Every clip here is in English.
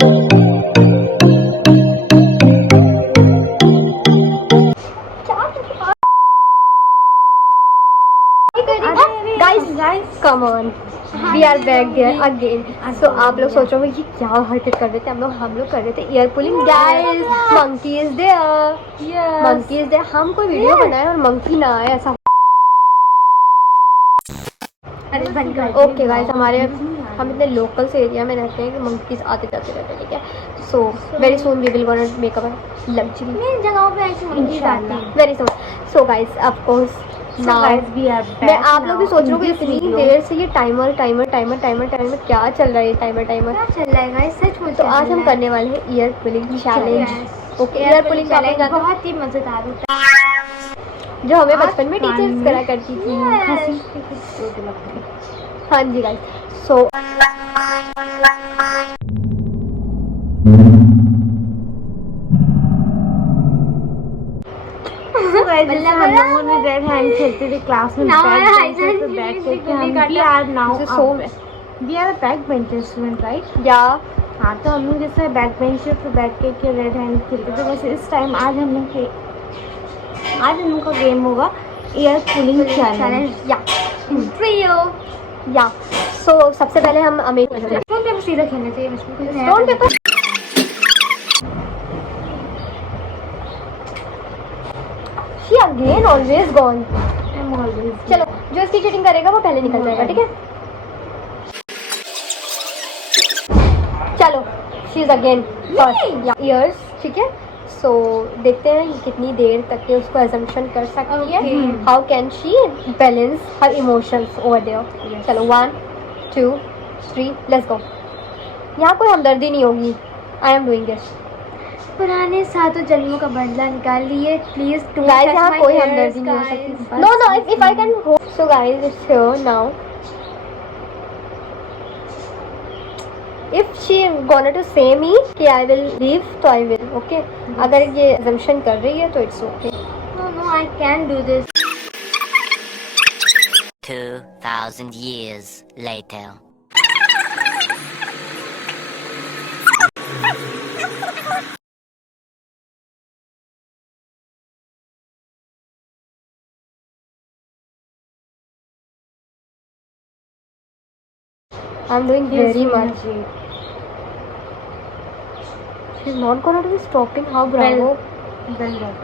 Guys, come on. We are back there again. So आप लोग सोच रहे हो कि क्या हरकत कर रहे थे हम लोग कर रहे थे year pulling. Guys, monkey is there. Monkey is there. हम कोई वीडियो बनाए और monkey ना आए ऐसा. ओके गाइस, हम इतने लोकल से एरिया में रहते हैं कि मंकीज आते जाते रहते हैं. ठीक है. So very soon we will gonna make a luxury जगहों पे ऐसी मंकीज आती हैं very soon. So guys of course मैं आप लोग भी सोच रहे हो कि इतनी देर से ये टाइमर क्या चल रहा है. टाइमर क्या चल रहा है गाइस सच में. तो आज हम करने वाले हैं year pulling challenge. Okay, year pulling challenge बहुत ही मजेदार होता है जो हमें बचपन में टीचर्स करा करती थी. हाँ जी गाइस. सो हम लोगों ने रेड हैंड खेलते थे क्लास में. We are back bencher student right. Yeah हाँ, तो हम लोग जैसे बैक बेंचर पे बैठ के रेड हैंड खेलते थे वैसे इस टाइम आज हम लोग का गेम होगा ईयर पुलिंग चैलेंज. या सो सबसे पहले हम स्टोन पेपर सीधा खेलना चाहिए. Stone paper she again always gone. चलो, जो इसकी चीटिंग करेगा वो पहले निकल जाएगा. ठीक है. चलो, she is again first years. ठीक है. सो देखते हैं कितनी देर तक के उसको एजम्पशन कर सकती है. How can she balance her emotions over there. चलो 1 2 3 लेट्स गो. यहाँ कोई हमदर्दी नहीं होगी. I am doing this. पुराने सातों जन्मों का बदला निकाल लिए प्लीज. गाइस, यहाँ कोई हमदर्दी नहीं हो सकती. नो इफ आई कैन हो. So guys it's here now. If she gonna to say me कि I will leave, तो I will. Okay. अगर ये assumption कर रही है तो it's okay. No, I can do this. 2000 years later. I'm doing very much. She's not gonna be stopping. How bravo. Well done.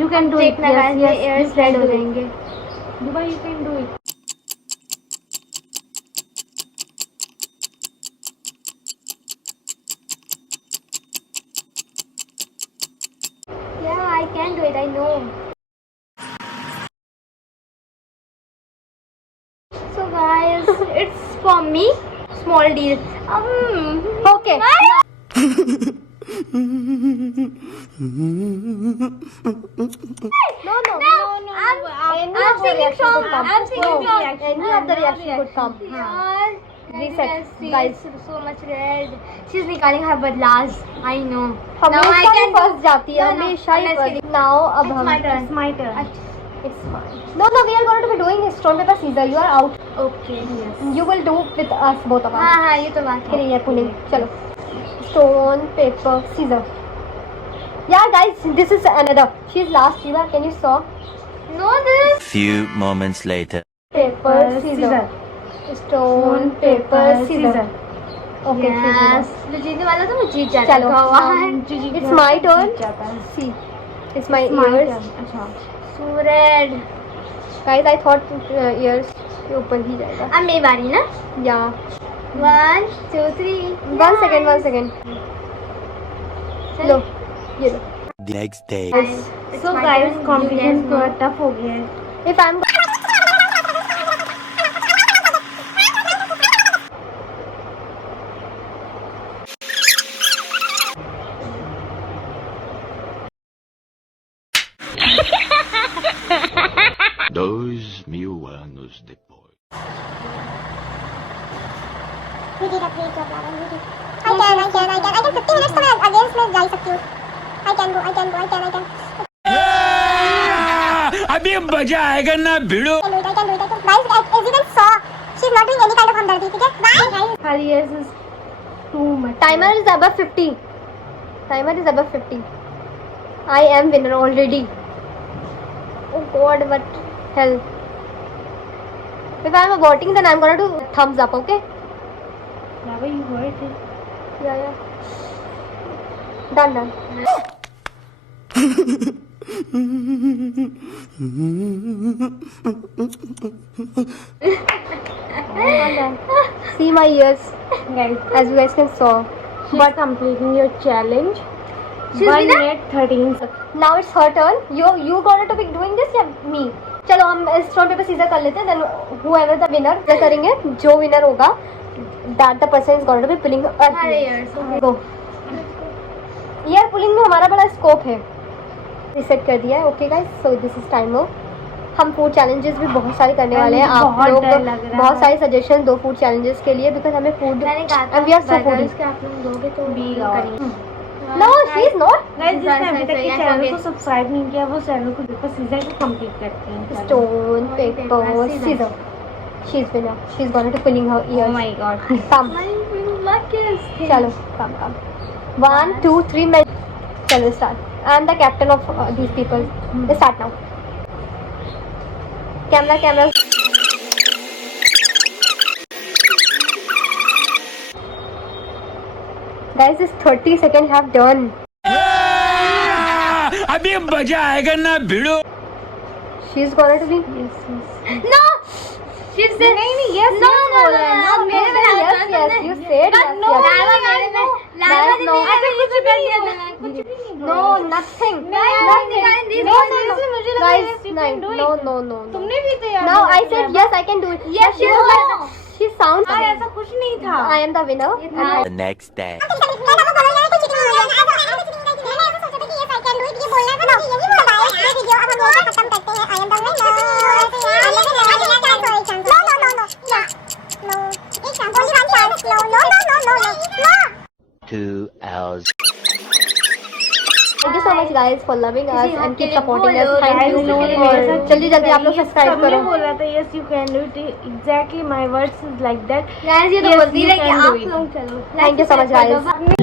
You can do it. Yes, you can do it. Dubai, you can do it. Yeah, I can do it. I know. So guys, it's for me. Small deal. Okay. No. Any of the reaction could come. Any of the reaction could come. Reset, guys. So much red. She's निकालिंग her बदलाव. I know. Now I can फंस जाती है हमेशा ही. Now अब हम. It's my turn. It's fine. No, we are going to be doing stone paper scissors. You are out. Okay. Yes. You will do with us both of us. हाँ ये तो बात है. ये पुलिंग. चलो. Stone paper scissors. Yeah, guys, this is another. She's last. Shiva, can you saw? No, this. Few moments later. Paper scissors. Stone paper scissors. Okay. Yes. जो जीतने वाला था वो जीत जाता है. चलो. It's my turn. See. It's my ears. अच्छा. So red. Guys, I thought ears के ऊपर ही जाएगा. अब मेरी बारी ना. Yeah. 1 2 3. 1 second. लो. ये लो. The next day. So guys, competition थोड़ा tough हो गया है. If I'm Dois mil anos depois. You did a great job, Lara. You did. I can 50 minutes तो मैं against में जा सकती हूँ. I can go. अभी मजा आएगा ना भिड़ो. I can do it. Guys, as you can saw, she's not doing any kind of हमदर्दी. ठीक है? Bye. Her ears is too much. Timer is above 50. Timer is above 50. I am winner already. Oh God, what hell? If I am voting, then I'm gonna do thumbs up. Okay? Yeah, but you heard it. Yeah. Done. See my ears, Guys, as you guys can saw. but completing your challenge. She's 1 winner? minute 13 seconds. Now it's her turn. You gonna to be doing this या me? चलो हम stone paper scissor कर लेते हैं. Then whoever the winner करेंगे, जो winner होगा, that the person is going to be pulling. अरे यार, so go. Ear pulling में हमारा बड़ा स्कोप है. रिसेट कर दिया है. Okay guys, so this is timer. हम फूड चैलेंजेस भी बहुत सारे करने वाले हैं. आप बहुत लोग डर लग रहा बहुत है. सारे सजेशन दो फूड चैलेंजेस के लिए, बिकॉज हमें फूड मैंने कहा था and we are so foodie. burgers के आप लोग दोगे तो Be करेंगे. No, she is not. Guys, जिसने Sorry, अभी तक sorry, के I चैनल forget. को सब्सक्राइब नहीं किया, वो चैनल को पेपर सीजर को कंप्लीट करते हैं. Stone, paper, scissor. She's winner. She's going to pulling her Oh ears. my god. Come. चलो, come. 1, 2, 3, मैं चलो start. I am the captain of these people. Start now. Camera. Guys, this 30 seconds have done. अभी मजा आएगा ना भिड़ो. She's going to be. No, she's the नहीं, yes, no, yes no, बोल रहा है. no, No, मेरे में Yes, yes, you said yes. no, yes. Lava Guys, no. कुछ भी नहीं बोला, कुछ भी नहीं बोला. No, nothing. नहीं, No, मुझे लगा Guys, yes, you no, can do no, it. no. तुमने भी तो यार Now I बोला said था. yes, I can do it. Yes, she you was know. like, she sounds. यार ऐसा कुछ नहीं था. I am the winner. The next day. No. 2 hours. Thank you so much guys for loving us किसी and keep हफ्ते supporting us. बोलो, Thank guys, you. no, और जल्दी आप लोग सब्सक्राइब सबने करो. बोला था yes you can do it. Exactly my words is like that. Guys, ये तो Yes, बोलती you है कि can do आप it. लोग चलो. Thank you so much guys. अपने